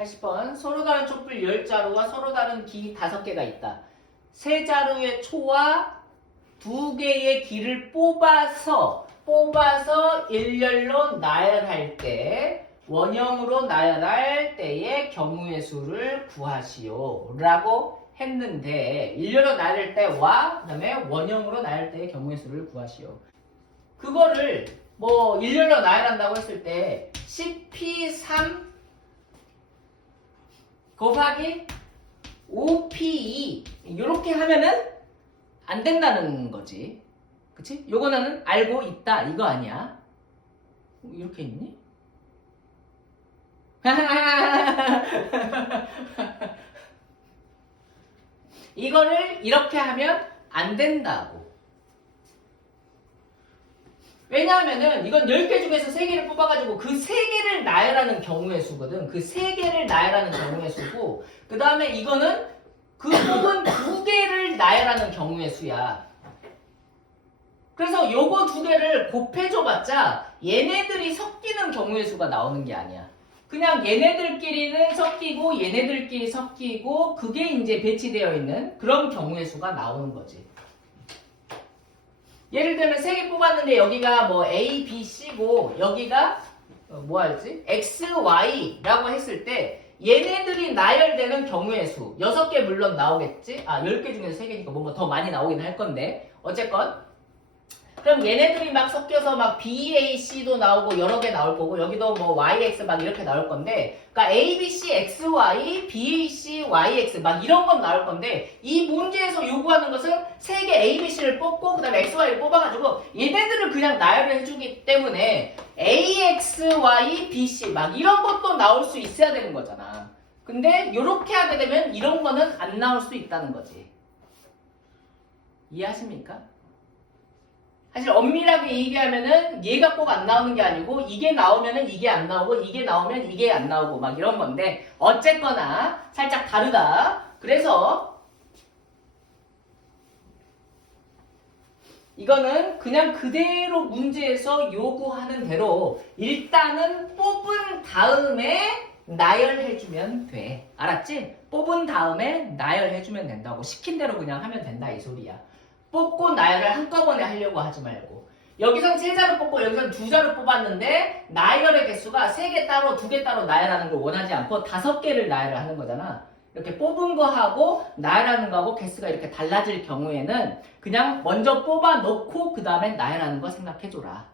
80번. 서로 다른 촛불 10자루와 서로 다른 기 5개가 있다. 세 자루의 초와 2개의 기를 뽑아서 일렬로 나열할 때 원형으로 나열할 때의 경우의 수를 구하시오 라고 했는데, 일렬로 나열할 때와 그 다음에 원형으로 나열할 때의 경우의 수를 구하시오. 그거를 뭐 일렬로 나열한다고 했을 때 CP3 곱하기 5P2 이렇게 하면은 안 된다는 거지. 그치? 요거는 알고 있다 이거 아니야. 이렇게 있니? 이거를 이렇게 하면 안 된다고. 왜냐하면은 이건 10개 중에서 3개를 뽑아가지고 그 3개를 나열하는 경우의 수거든. 그 3개를 나열하는 경우의 수고, 그 다음에 이거는 그 뽑은 2개를 나열하는 경우의 수야. 그래서 요거 2개를 곱해줘봤자 얘네들이 섞이는 경우의 수가 나오는 게 아니야. 그냥 얘네들끼리는 섞이고 얘네들끼리 섞이고 그게 이제 배치되어 있는 그런 경우의 수가 나오는 거지. 예를 들면 3개 뽑았는데 여기가 뭐 A, B, C고 여기가 뭐 할지? X, Y라고 했을 때 얘네들이 나열되는 경우의 수 6개 물론 나오겠지? 10개 중에서 3개니까 뭔가 더 많이 나오긴 할 건데 어쨌건 그럼 얘네들이 막 섞여서 막 B, A, C도 나오고 여러 개 나올 거고 여기도 뭐 Y, X 막 이렇게 나올 건데 그러니까 A, B, C, X, Y, B, A, C, Y, X 막 이런 건 나올 건데 이 문제에서 요구하는 것은 3개 A, B, C를 뽑고 그 다음에 X, Y를 뽑아가지고 얘네들을 그냥 나열을 해주기 때문에 A, X, Y, B, C 막 이런 것도 나올 수 있어야 되는 거잖아. 근데 요렇게 하게 되면 이런 거는 안 나올 수 있다는 거지. 이해하십니까? 사실 엄밀하게 얘기하면은 얘가 꼭 안 나오는 게 아니고 이게 나오면은 이게 안 나오고 이게 나오면 이게 안 나오고 막 이런 건데 어쨌거나 살짝 다르다. 그래서 이거는 그냥 그대로 문제에서 요구하는 대로 일단은 뽑은 다음에 나열해주면 돼. 알았지? 뽑은 다음에 나열해주면 된다고. 시킨 대로 그냥 하면 된다 이 소리야. 뽑고 나열을 한꺼번에 하려고 하지 말고 여기선 3자루 뽑고 여기선 2자루 뽑았는데 나열의 개수가 3개 따로 2개 따로 나열하는 걸 원하지 않고 5개를 나열을 하는 거잖아. 이렇게 뽑은 거하고 나열하는 거하고 개수가 이렇게 달라질 경우에는 그냥 먼저 뽑아 놓고 그 다음에 나열하는 거 생각해줘라.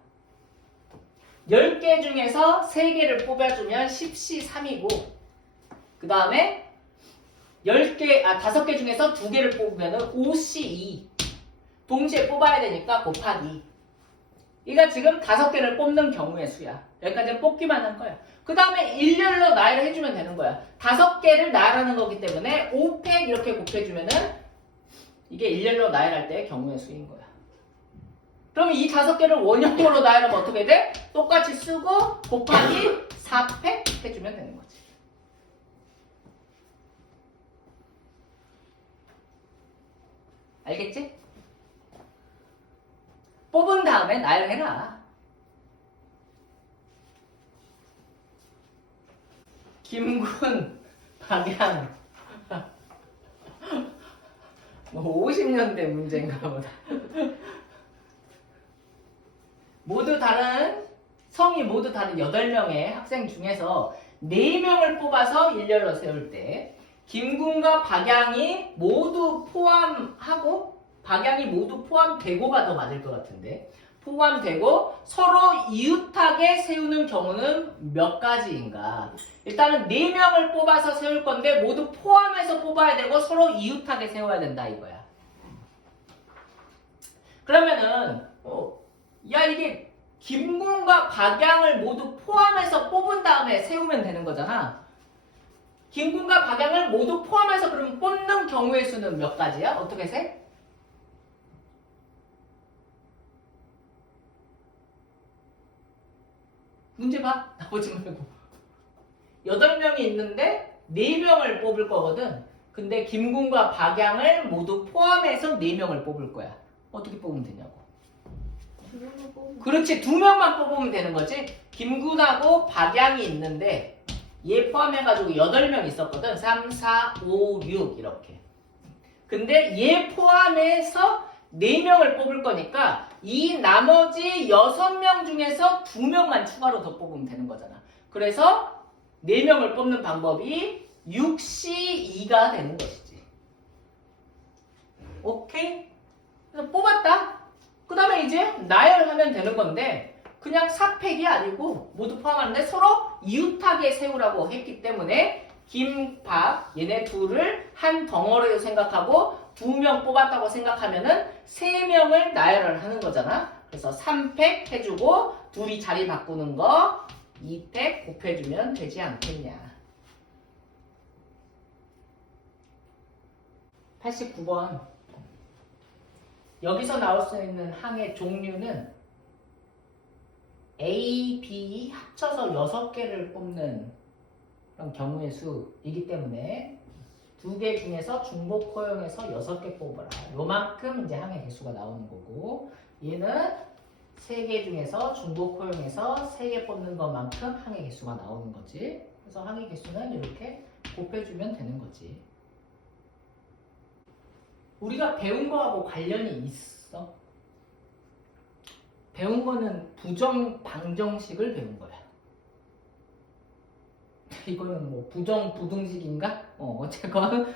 10개 중에서 3개를 뽑아주면 10C3이고 그 다음에 5개 중에서 2개를 뽑으면 5C2 동시에 뽑아야 되니까 곱하기. 이가 지금 5개를 뽑는 경우의 수야. 여기까지는 뽑기만 한 거야. 그 다음에 일렬로 나열을 해주면 되는 거야. 5개를 나열하는 거기 때문에 5팩 이렇게 곱해주면은 이게 일렬로 나열할 때의 경우의 수인 거야. 그럼 이 5개를 원형으로 나열하면 어떻게 돼? 똑같이 쓰고 곱하기 4팩 해주면 되는 거지. 알겠지? 뽑은 다음에 나열해라. 김군, 박양. 뭐 50년대 문제인가 보다. 모두 다른, 성이 모두 다른 8명의 학생 중에서 4명을 뽑아서 일렬로 세울 때 김군과 박양이 모두 포함하고 박양이 모두 포함되고가 더 맞을 것 같은데 포함되고 서로 이웃하게 세우는 경우는 몇 가지인가? 일단은 4명을 뽑아서 세울 건데 모두 포함해서 뽑아야 되고 서로 이웃하게 세워야 된다 이거야. 그러면은 야 이게 김군과 박양을 모두 포함해서 뽑은 다음에 세우면 되는 거잖아. 김군과 박양을 모두 포함해서 그러면 뽑는 경우의 수는 몇 가지야? 어떻게 세? 문제 봐. 나오지 말고. 8명이 있는데 4명을 뽑을 거거든. 근데 김군과 박양을 모두 포함해서 4명을 뽑을 거야. 어떻게 뽑으면 되냐고. 그렇지. 2명만 뽑으면 되는 거지. 김군하고 박양이 있는데 얘 포함해가지고 8명 있었거든. 3, 4, 5, 6 이렇게. 근데 얘 포함해서 4명을 뽑을 거니까 이 나머지 6명 중에서 2명만 추가로 더 뽑으면 되는 거잖아. 그래서 4명을 뽑는 방법이 6C2가 되는 것이지. 오케이? 그래서 뽑았다. 그 다음에 이제 나열하면 되는 건데 그냥 삭팩이 아니고 모두 포함하는데 서로 이웃하게 세우라고 했기 때문에 김, 박 얘네 둘을 한 덩어리로 생각하고 2명 뽑았다고 생각하면은 3명을 나열을 하는 거잖아. 그래서 3팩 해주고 둘이 자리 바꾸는 거 2팩 곱해주면 되지 않겠냐. 89번. 여기서 나올 수 있는 항의 종류는 A, B 합쳐서 6개를 뽑는 그런 경우의 수이기 때문에 2개 중에서 중복 허용해서 6개 뽑아라. 요만큼 이제 항의 개수가 나오는 거고 얘는 3개 중에서 중복 허용해서 3개 뽑는 것만큼 항의 개수가 나오는 거지. 그래서 항의 개수는 이렇게 곱해주면 되는 거지. 우리가 배운 거하고 관련이 있어. 배운 거는 부정 방정식을 배운 거야. 이거는 뭐 부정 부등식인가? 어쨌건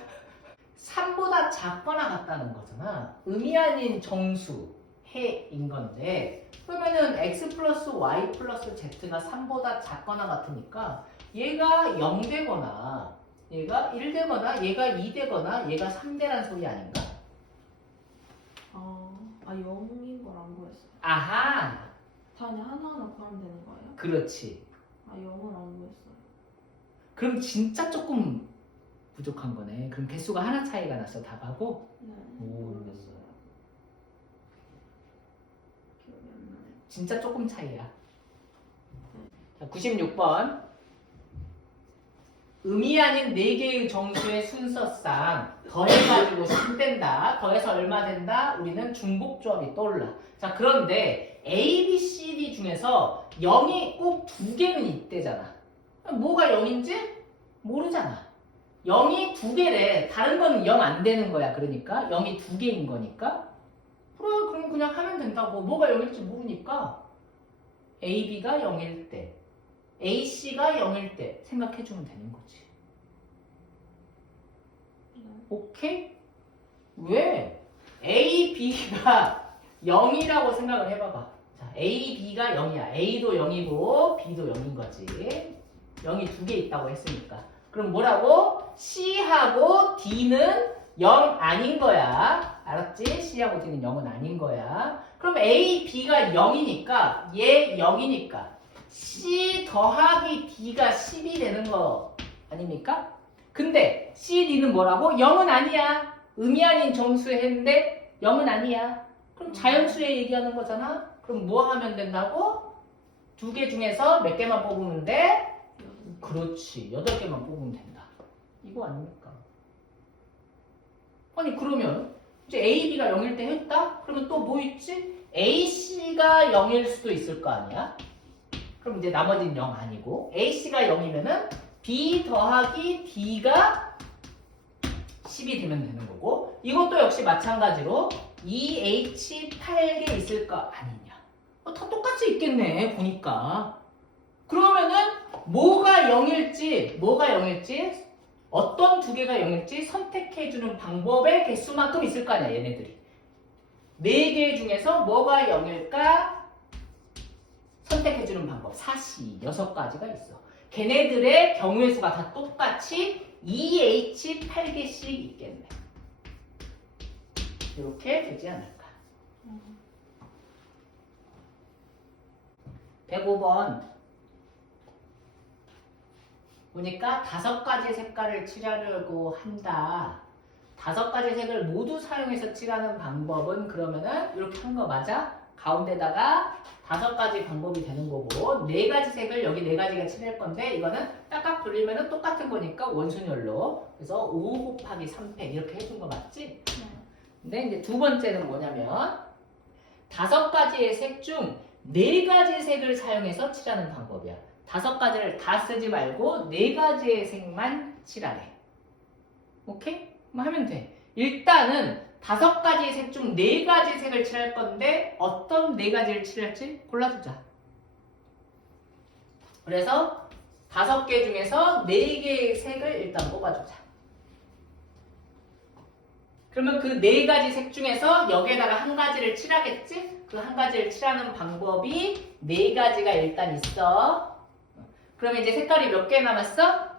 3보다 작거나 같다는 거잖아. 의미 아닌 정수 해인 건데 그러면은 x 플러스 y 플러스 z가 3보다 작거나 같으니까 얘가 0 되거나 얘가 1 되거나 얘가 2 되거나 얘가 3되란 소리 아닌가? 0인 걸 안 구했어요. 아하. 다 그냥 하나하나 구하면 되는 거예요? 그렇지. 0을 안 구했어요. 그럼 진짜 조금 부족한 거네. 그럼 개수가 하나 차이가 났어 답하고? 네. 오. 모르겠어요. 기억이 안 나요. 진짜 조금 차이야. 자, 96번. 의미 아닌 4개의 정수의 순서상 더해가지고 10 된다. 더해서 얼마 된다? 우리는 중복조합이 떠올라. 자, 그런데 A, B, C, D 중에서 0이 꼭 2개는 있대잖아. 뭐가 0인지 모르잖아. 0이 2개래. 다른 건 0 안 되는 거야. 그러니까 0이 2개인 거니까. 그래, 그럼 그냥 하면 된다고. 뭐가 0일지 모르니까 A, B가 0일 때 A, C가 0일 때 생각해주면 되는 거지. 오케이? 왜? A, B가 0이라고 생각을 해봐봐. 자, A, B가 0이야. A도 0이고 B도 0인 거지. 0이 2개 있다고 했으니까. 그럼 뭐라고? C하고 D는 0 아닌 거야. 알았지? C하고 D는 0은 아닌 거야. 그럼 A, B가 0이니까 얘 0이니까 C 더하기 D가 10이 되는 거 아닙니까? 근데 C, D는 뭐라고? 0은 아니야. 의미 아닌 정수에 했는데 0은 아니야. 그럼 자연수에 얘기하는 거잖아. 그럼 뭐 하면 된다고? 2개 중에서 몇 개만 뽑으면 돼? 그렇지. 8개만 뽑으면 된다. 이거 아닙니까? 아니 그러면 이제 A, B가 0일 때 했다? 그러면 또 뭐 있지? A, C가 0일 수도 있을 거 아니야? 그럼 이제 나머지는 0 아니고 A, C가 0이면은 B 더하기 D가 10이 되면 되는 거고 이것도 역시 마찬가지로 2H 8개 있을 거 아니냐. 다 똑같이 있겠네 보니까. 그러면은 뭐가 0일지 어떤 2개가 0일지 선택해주는 방법의 개수만큼 있을 거 아니야 얘네들이. 4개 중에서 뭐가 0일까 선택해주는 방법 4C 6가지가 있어. 걔네들의 경우의 수가 다 똑같이 2H 8개씩 있겠네. 이렇게 되지 않을까. 105번 보니까 5가지 색깔을 칠하려고 한다. 5가지 색을 모두 사용해서 칠하는 방법은 그러면은 이렇게 한 거 맞아? 가운데다가 5가지 방법이 되는 거고 4가지 색을 여기 4가지가 칠할 건데 이거는 딱딱 돌리면은 똑같은 거니까 원순열로 그래서 5 곱하기 3팩 이렇게 해준 거 맞지? 근데 이제 두 번째는 뭐냐면 5가지의 색 중 4가지 색을 사용해서 칠하는 방법이야. 5가지를 다 쓰지 말고 4가지의 색만 칠하래. 오케이? 뭐 하면 돼. 일단은 5가지 색 중 4가지 색을 칠할 건데 어떤 4가지를 칠할지 골라주자. 그래서 5개 중에서 4개의 색을 일단 뽑아주자. 그러면 그 4가지 색 중에서 여기에다가 한 가지를 칠하겠지? 그 한 가지를 칠하는 방법이 4가지가 일단 있어. 그러면 이제 색깔이 몇 개 남았어?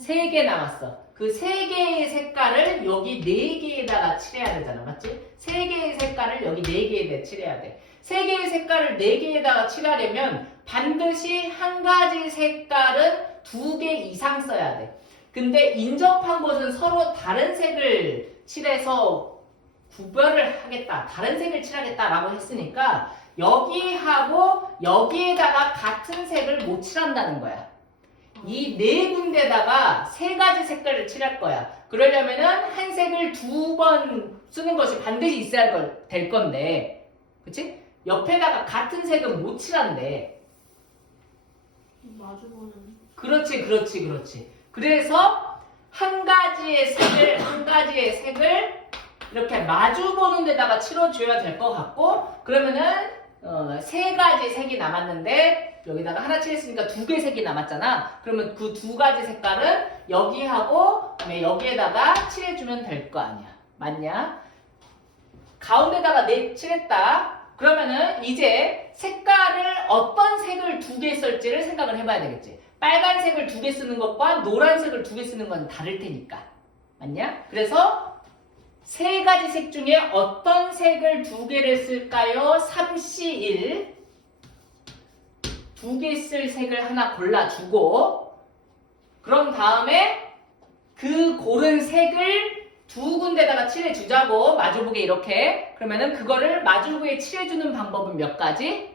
3개 남았어. 그 3개의 색깔을 여기 4개에다가 칠해야 되잖아. 맞지? 3개의 색깔을 여기 4개에다 칠해야 돼. 3개의 색깔을 4개에다가 칠하려면 반드시 한 가지 색깔은 2개 이상 써야 돼. 근데 인접한 곳은 서로 다른 색을 칠해서 구별을 하겠다. 다른 색을 칠하겠다라고 했으니까 여기하고 여기에다가 같은 색을 못 칠한다는 거야. 이 4군데다가 3가지 색깔을 칠할 거야. 그러려면은 한 색을 2번 쓰는 것이 반드시 있어야 될 건데, 그치? 옆에다가 같은 색은 못 칠한대. 마주보는. 그렇지. 그래서 한 가지의 색을 이렇게 마주 보는 데다가 칠해줘야 될 것 같고, 그러면은 3가지 색이 남았는데 여기다가 하나 칠했으니까 2개 색이 남았잖아. 그러면 그 2가지 색깔은 여기하고 그다음에 여기에다가 칠해주면 될 거 아니야. 맞냐? 가운데다가 칠했다. 그러면은 이제 색깔을 어떤 색을 2개 쓸지를 생각을 해봐야 되겠지. 빨간색을 2개 쓰는 것과 노란색을 2개 쓰는 건 다를 테니까. 맞냐? 그래서 3가지 색 중에 어떤 색을 2개를 쓸까요? 3C1 2개 쓸 색을 하나 골라주고, 그런 다음에 그 고른 색을 2군데다가 칠해주자고. 마주보게 이렇게. 그러면은 그거를 마주보게 칠해주는 방법은 몇 가지?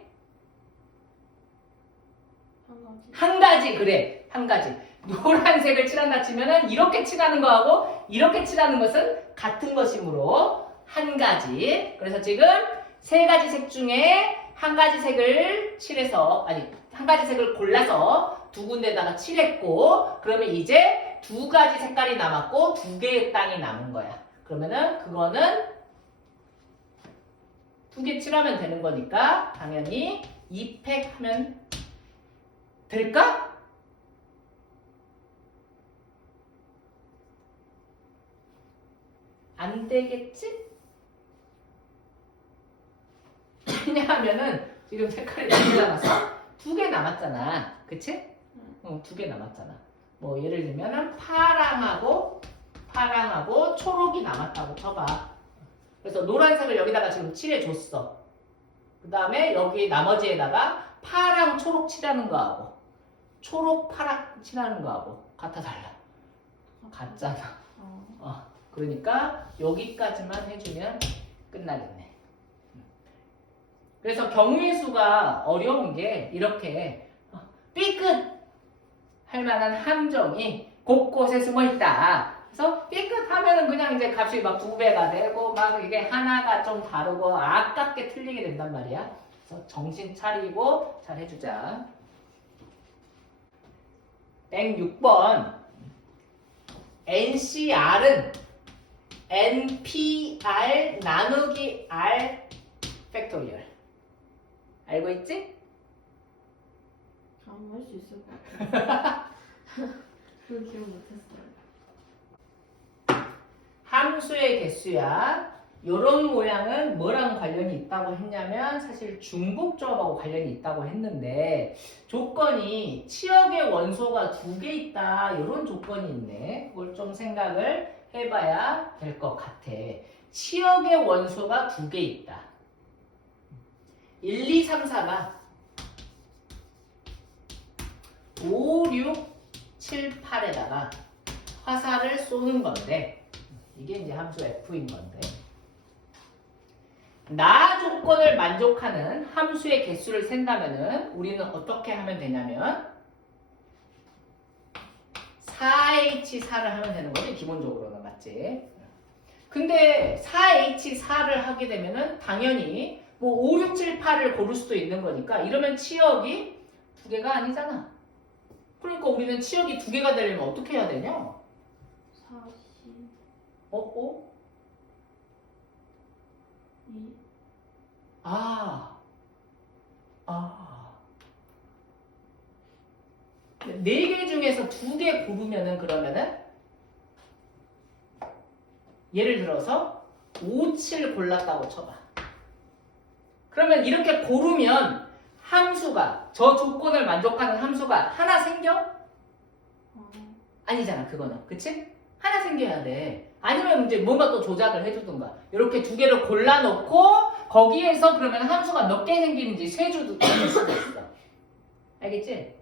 한 가지. 그래, 한 가지. 노란색을 칠한다 치면은 이렇게 칠하는 거하고 이렇게 칠하는 것은 같은 것이므로 한 가지. 그래서 지금 3가지 색 중에 한 가지 색을 한 가지 색을 골라서 2군데다가 칠했고, 그러면 이제 2가지 색깔이 남았고 2개의 땅이 남은 거야. 그러면은 그거는 2개 칠하면 되는 거니까 당연히 2팩 하면 될까? 안 되겠지? 왜냐하면은 지금 색깔이 2개 남았어? 2개 남았잖아. 그치? 2개 남았잖아. 뭐 예를 들면은 파랑하고 초록이 남았다고 쳐봐. 그래서 노란색을 여기다가 지금 칠해줬어. 그 다음에 여기 나머지에다가 파랑 초록 칠하는 거하고 초록 파랑 칠하는 거하고 같아 달라. 같잖아. 그러니까 여기까지만 해주면 끝나겠네. 그래서 경우의 수가 어려운 게 이렇게 삐끗 할 만한 함정이 곳곳에 숨어 있다. 그래서 삐끗 하면은 그냥 이제 값이 막 2배가 되고 막 이게 하나가 좀 다르고 아깝게 틀리게 된단 말이야. 그래서 정신 차리고 잘 해주자. 땡 6번. NCR은 NPR 나누기 R 팩토리얼. 알고 있지? 아무 할 수 있을 것 같아. 그걸 기억 못했어요. 함수의 개수야. 요런 모양은 뭐랑 관련이 있다고 했냐면 사실 중복조합하고 관련이 있다고 했는데 조건이 치역의 원소가 2개 있다. 요런 조건이 있네. 그걸 좀 생각을 해봐야 될 것 같아. 치역의 원소가 2개 있다. 1, 2, 3, 4가 5, 6, 7, 8에다가 화살을 쏘는 건데 이게 이제 함수 F인 건데 나 조건을 만족하는 함수의 개수를 센다면은 우리는 어떻게 하면 되냐면 4H4를 하면 되는 거지 기본적으로는. 맞지? 근데 4H4를 하게 되면은 당연히 뭐 5, 6, 7, 8을 고를 수도 있는 거니까 이러면 치역이 2개가 아니잖아. 그러니까 우리는 치역이 두 개가 되려면 어떻게 해야 되냐? 40, 어? 2, 아. 네 개 중에서 두 개 고르면은 그러면은 예를 들어서 5, 7 골랐다고 쳐봐. 그러면 이렇게 고르면 함수가 저 조건을 만족하는 함수가 하나 생겨? 아니잖아 그거는. 그치? 하나 생겨야 돼. 아니면 이제 뭔가 또 조작을 해주든가 이렇게 두 개를 골라놓고 거기에서 그러면 함수가 몇 개 생기는지 세줄 수도 있어. 알겠지?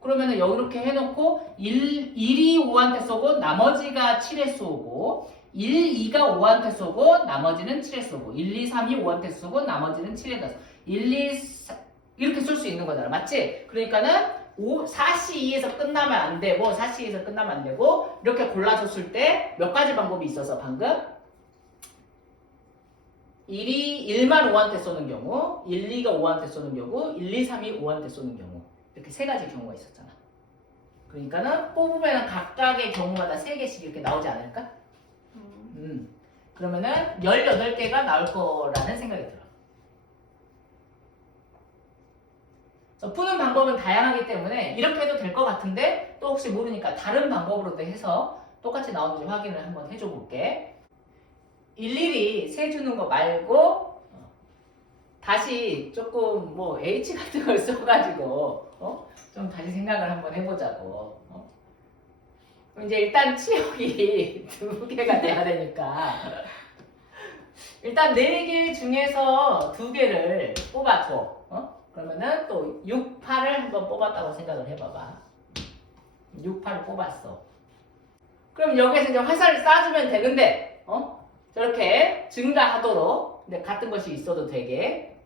그러면은 이렇게 해놓고 1이 5한테 쏘고 나머지가 7에 쏘고 1, 2가 5한테 쏘고 나머지는 7에 쏘고 1, 2, 3이 5한테 쏘고 나머지는 7에 쏘고 1, 2, 4 이렇게 쓸 수 있는 거잖아. 맞지? 그러니까는 4C2에서 끝나면 안 되고 4C2에서 끝나면 안 되고 이렇게 골라줬을 때 몇 가지 방법이 있어서 방금 1이 1만 5한테 쏘는 경우 1, 2가 5한테 쏘는 경우 1, 2, 3이 5한테 쏘는 경우 이렇게 세 가지 경우가 있었잖아. 그러니까는 뽑으면 각각의 경우마다 3개씩 이렇게 나오지 않을까? 그러면은 18개가 나올 거라는 생각이 들어. 푸는 방법은 다양하기 때문에 이렇게 해도 될 것 같은데 또 혹시 모르니까 다른 방법으로도 해서 똑같이 나오는지 확인을 한번 해줘 볼게. 일일이 세주는 거 말고 다시 조금 뭐 H 같은 걸 써가지고 좀 다시 생각을 한번 해보자고. 그럼 이제 일단 치역이 2개가 돼야 되니까 일단 4개 중에서 2개를 뽑아줘. 그러면은 또 6, 8을 한번 뽑았다고 생각을 해봐봐. 6, 8을 뽑았어. 그럼 여기에서 이제 화살을 쏴주면 되는데 저렇게 증가하도록 근데 같은 것이 있어도 되게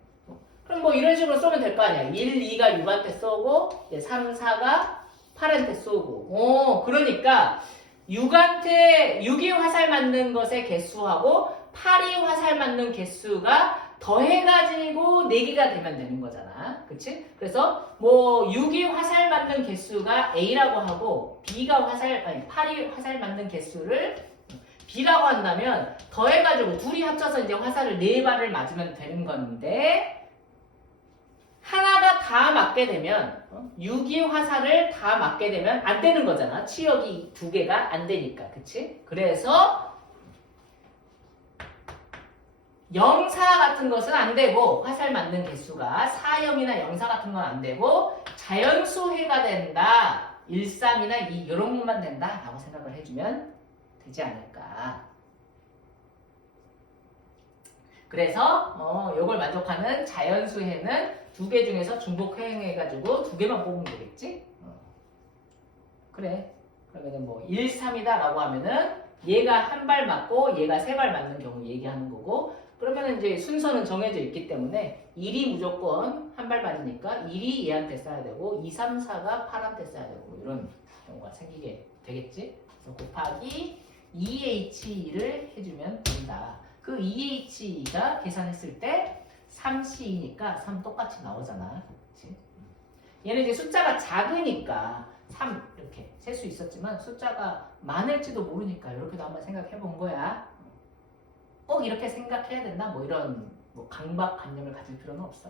그럼 뭐 이런 식으로 쏘면 될 거 아니야. 1, 2가 6한테 쏘고 3, 4가 8한테 쏘고 그러니까 6이 화살 맞는 것의 개수하고 8이 화살 맞는 개수가 더해가지고 4개가 되면 되는 거잖아. 그치? 그래서 뭐 6이 화살 맞는 개수가 A라고 하고 8이 화살 맞는 개수를 B라고 한다면 더해가지고 둘이 합쳐서 이제 화살을 4발을 맞으면 되는 건데 하나가 다 맞게 되면 6이 화살을 다 맞게 되면 안 되는 거잖아. 치역이 2개가 안 되니까. 그치? 그래서 영사 같은 것은 안 되고 화살 맞는 개수가 4, 0이나 영사 같은 건 안 되고 자연수해가 된다. 1, 3이나 2 이런 것만 된다 라고 생각을 해주면 되지 않을까. 그래서 이걸 만족하는 자연수해는 2개 중에서 중복행해가지고 2개만 뽑으면 되겠지? 그래. 그러면은 뭐 1, 3이다 라고 하면은 얘가 1발 맞고 얘가 3발 맞는 경우 얘기하는 거고 그러면 이제 순서는 정해져 있기 때문에 1이 무조건 1발 맞으니까 1이 얘한테 써야 되고 2, 3, 4가 8한테 써야 되고 이런 경우가 생기게 되겠지? 그래서 곱하기 2H를 해주면 된다. 그 2H가 계산했을 때 3C2니까 3 똑같이 나오잖아. 그치? 얘는 이제 숫자가 작으니까 3 이렇게 셀 수 있었지만 숫자가 많을지도 모르니까 이렇게도 한번 생각해 본 거야. 꼭 이렇게 생각해야 된다 뭐 이런 뭐 강박관념을 가질 필요는 없어.